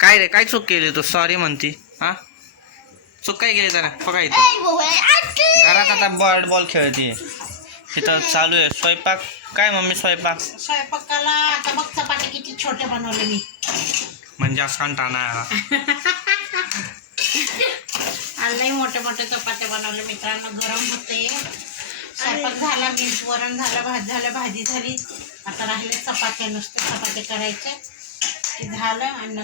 काय रे काय चूक केली तू सॉरी म्हणते हा चूक काय केली जरा बघा इथं घरात आता बर्ड बॉल खेळते इथं चालू आहे स्वयंपाक काय मम्मी स्वयंपाक स्वयंपाकाला आता मग चपाटे किती छोटे बनवले मी म्हणजे मोठे चपाटे बनवले मित्रांनो गरम होते स्वयंपाक झाला मीठ वरण झालं भात झालं भाजी झाली आता राहिले चपाते नुसते चपाते करायचे झालं आणि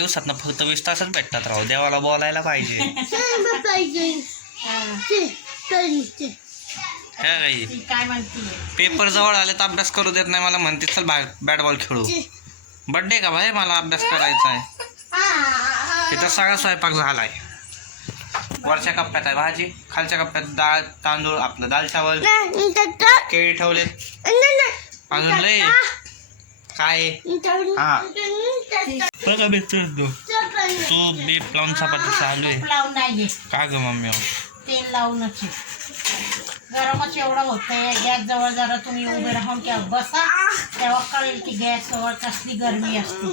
दिवसात ना फक्त वीस तासच भेटतात राहू देवाला बोलायला पाहिजे पेपर जवळ आले तर अभ्यास करू देत नाही मला म्हणते बॉल खेळू बड्डे का भाई मला अभ्यास करायचा सगळा स्वयंपाक झालाय वरच्या कप्प्यात आहे भाजी खालच्या कप्प्यात दाळ तांदूळ आपलं दाल चावल केळी ठेवलेत लय काय चालू आहे का काय मम्मी तेल लावूनच गरमच एवढा होत गॅस जवळ जरा तुम्ही उभे राहून क्या बसा तेव्हा कळेल की गॅस जवळ कसली गरमी असते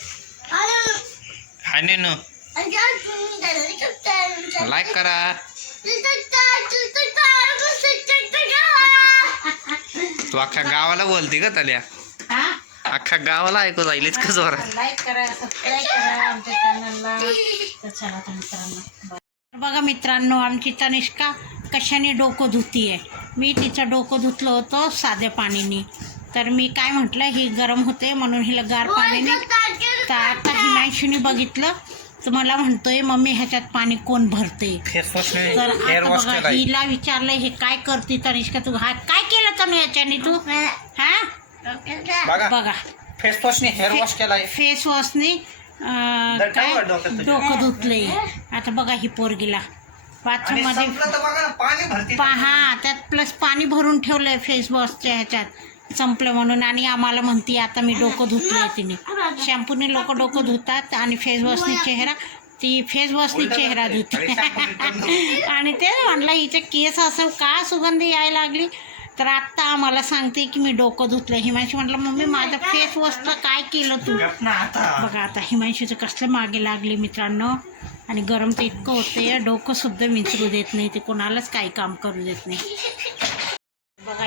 लाईक करा तू अख्या गावाला बोलते का तल्या अख्या गावाला का बघा मित्रांनो आमची तनिष्का कशाने डोकं धुतीये मी तिचं डोकं धुतलं होतो साध्या पाणीने तर मी काय म्हटलं ही गरम होते म्हणून हिला गार पाणीने आता शि बघितलं तर मला म्हणतोय मम्मी ह्याच्यात पाणी कोण भरते तर आता बघा हिला विचारलंय हे काय करते तर इश्का तू हात काय केलं तर हा बघा फेसवॉशनी हे काय डोकं धुतलंय आता बघा हि पोरगीला पाच मध्ये त्यात प्लस पाणी भरून ठेवलंय फेसवॉशच्या ह्याच्यात संपलं म्हणून आणि आम्हाला म्हणती आता मी डोकं धुतलं तिने शॅम्पूने लोक डोकं धुतात आणि फेसवॉशनी चेहरा ती फेसवॉशनी चेहरा धुते आणि ते म्हणला हिचा केस असं का सुगंधी यायला लागली तर आत्ता आम्हाला सांगते की मी डोकं धुतलं हिमांशी म्हटलं मम्मी माझं फेसवॉशचं तर काय केलं तू बघा आता हिमांशीचं कसलं मागे लागले मित्रांनो आणि गरम तर इतकं डोकं सुद्धा विचरू देत नाही ते कोणालाच काही काम करू देत नाही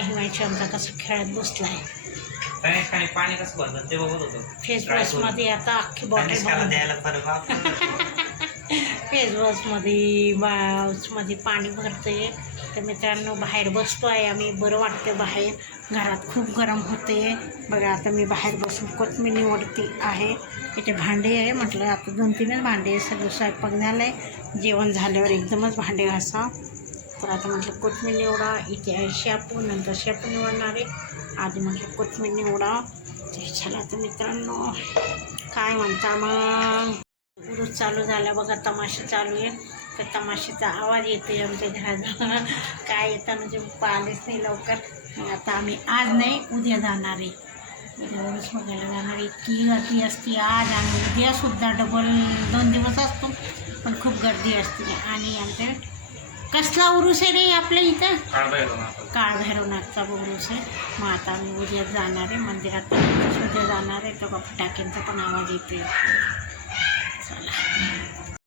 आहे माहिती आमचा कसं खेळत बसला आहे फेसबुक मध्ये आता अख्खी बॉटल फेसबुक मध्ये मध्ये पाणी भरते तर मित्रांनो बाहेर बसतो आहे आम्ही बरं वाटतं बाहेर घरात खूप गरम होते बघा आता मी बाहेर बसून कोथमी निवडती आहे इथे भांडे आहे म्हटलं आता दोन तीनच भांडे सगळं स्वयंपाक झालं आहे जेवण झाल्यावर एकदमच भांडे घासा तर आता म्हटलं कोथमीर निवडा इतिहास शेपू नंतर आहे आज म्हटलं कोथमीर निवडा ते चला तर मित्रांनो काय म्हणता मग रुस चालू झाला बघा तमाशा चालू आहे तर तमाशेचा आवाज येतोय आमच्या घराजवळ काय येतं म्हणजे पाहिलेच नाही लवकर आता आम्ही आज नाही उद्या जाणार आहे जाणारे बघायला जाणार आहे इतकी गर्दी असते आज आम्ही उद्यासुद्धा डबल दोन दिवस असतो पण खूप गर्दी असते आणि आमच्या कसला उरुस आहे आपल्या इथं उरुस आहे मग आता माता उद्या जाणार आहे मंदिरात जाणार आहे तर गप्प टाक्यांचा पण आवाज येते चला